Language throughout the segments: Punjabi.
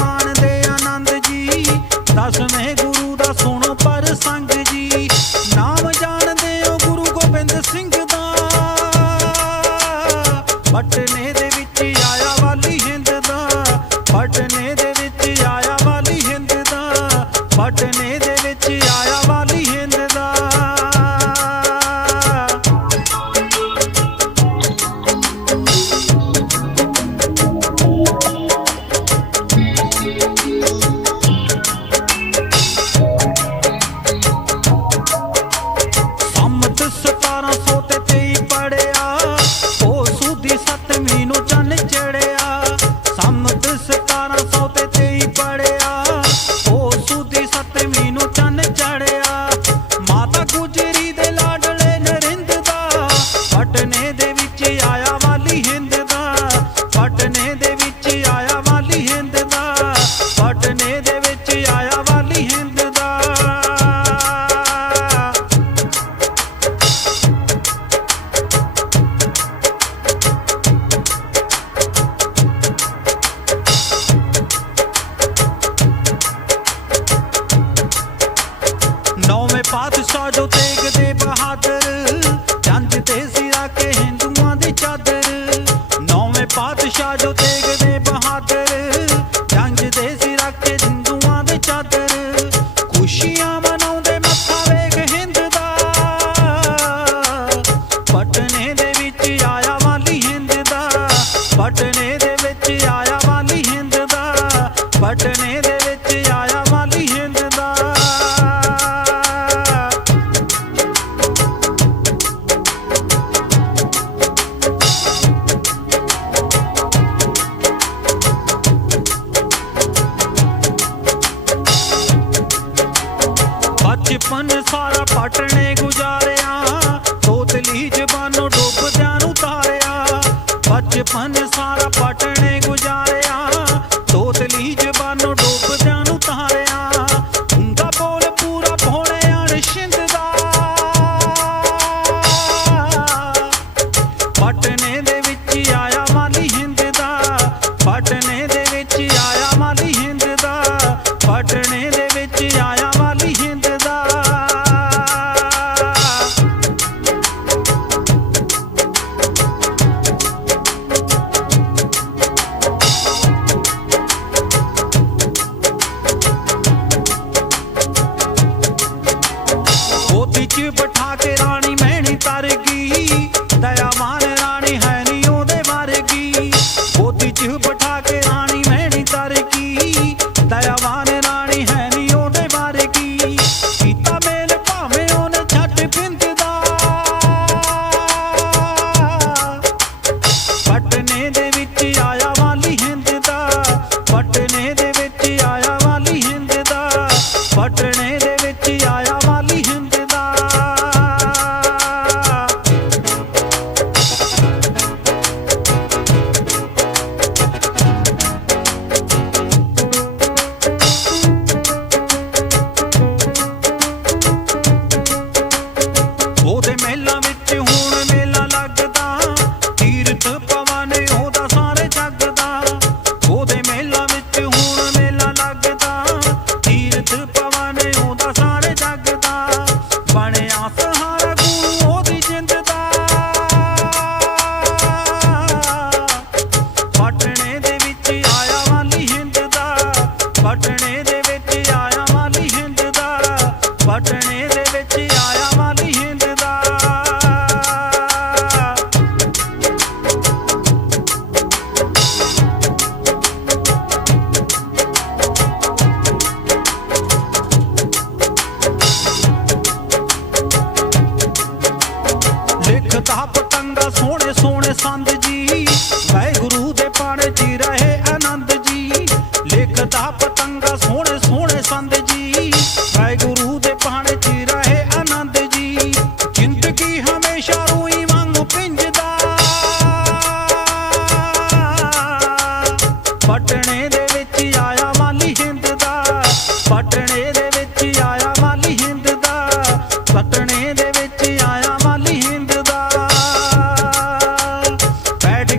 ਮਾਣਦੇ ਆਨੰਦ ਜੀ। ਦਸਵੇਂ ਗੁਰੂ ਦਾ ਸੁਣੋ ਪਰ ਸੰਗ ਜੀ। ਨਾਮ ਜਾਣਦੇ ਹੋ ਗੁਰੂ ਗੋਬਿੰਦ ਸਿੰਘ ਦਾ। ਬਟ ਨੇ ਵਿੱਚ ਆਇਆ ਵਾਲੀ ਹਿੰਦ ਦਾ, ਪਟਨੇ ਦੇ ਵਿੱਚ ਵਾਲੀ ਹਿੰਦ ਦਾ, ਪਟਨੇ ਦੇ ਵਿੱਚ ਵਾਲੀ ਹਿੰਦ ਦਾ। ਨੌਵੇਂ ਪਾਤਸ਼ਾਹ ਜੋ ਤੇਗ ਦੇ ਬਹਾਦਰ देखने बहाते ਬਚਪਨ ਸਾਰਾ ਪਟਨੇ ਗੁਜ਼ਾਰਿਆ। ਤੋਤਲੀ ਜ਼ਬਾਨੋਂ ਡੁੱਬਦਿਆਂ ਨੂੰ ਤਾਰਿਆ। ਬਚਪਨ ਸਾਰਾ ਪਟਨੇ ਗੁਜ਼ਾਰਿਆ। பட்டணே ਤਾਂ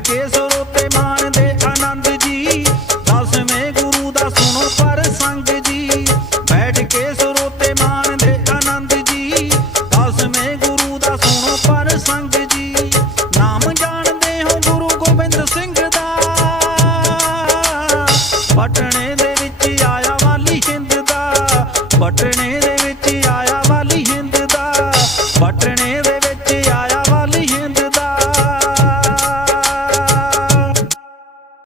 ਸਰੋਤੇ ਸਰੋਤੇ ਆਨੰਦ ਜੀ। ਦਸਵੇਂ ਗੁਰੂ ਦਾ ਸੁਣੋ ਪਰ ਨਾਮ ਜਾਣਦੇ ਹੋ ਗੁਰੂ ਗੋਬਿੰਦ ਸਿੰਘ ਦਾ। ਪਟਣੇ ਦੇ ਵਿੱਚ ਆਇਆ ਵਾਲੀ ਹਿੰਦ ਦਾ। ਪਟਣੇ